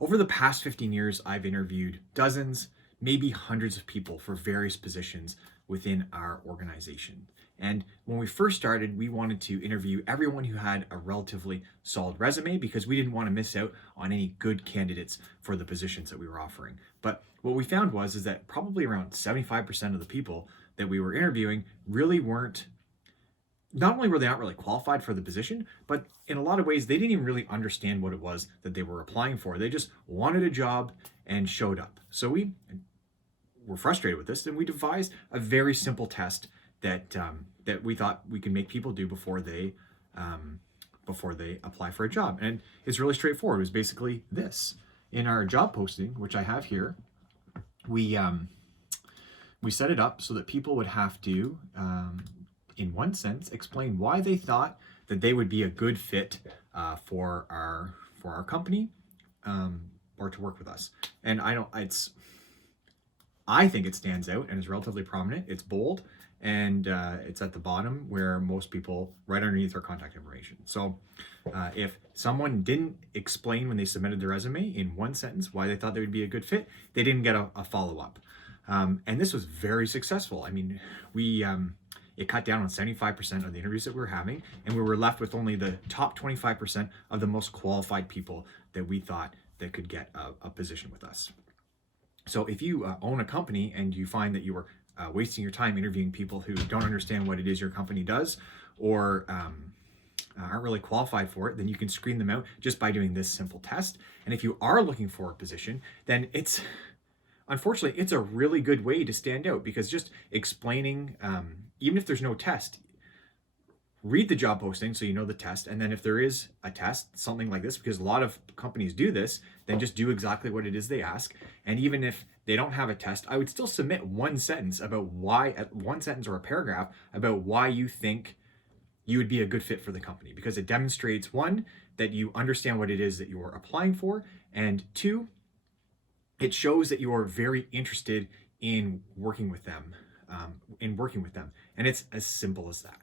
Over the past 15 years, I've interviewed dozens, maybe hundreds of people for various positions within our organization. And when we first started, we wanted to interview everyone who had a relatively solid resume because we didn't want to miss out on any good candidates for the positions that we were offering. But what we found is that probably around 75% of the people that we were interviewing really weren't, not only were they not really qualified for the position, but in a lot of ways, they didn't even really understand what it was that they were applying for. They just wanted a job and showed up. So we were frustrated with this, and we devised a very simple test that that we thought we could make people do before they apply for a job. And it's really straightforward. It was basically this. In our job posting, which I have here, we set it up so that people would have to, in one sense, explain why they thought that they would be a good fit for our company, or to work with us. And I think it stands out and is relatively prominent. It's bold, and it's at the bottom where most people, right underneath their contact information. So if someone didn't explain when they submitted their resume in one sentence why they thought they would be a good fit, they didn't get a follow-up. And this was very successful. I mean, it cut down on 75% of the interviews that we were having, and we were left with only the top 25% of the most qualified people that we thought that could get a position with us. So if you own a company and you find that you are wasting your time interviewing people who don't understand what it is your company does, or aren't really qualified for it, then you can screen them out just by doing this simple test. And if you are looking for a position, then unfortunately, it's a really good way to stand out, because just explaining, even if there's no test, read the job posting so you know the test. And then if there is a test, something like this, because a lot of companies do this, then just do exactly what it is they ask. And even if they don't have a test, I would still submit one sentence or a paragraph about why you think you would be a good fit for the company, because it demonstrates, one, that you understand what it is that you are applying for, and two, it shows that you are very interested in working with them, And it's as simple as that.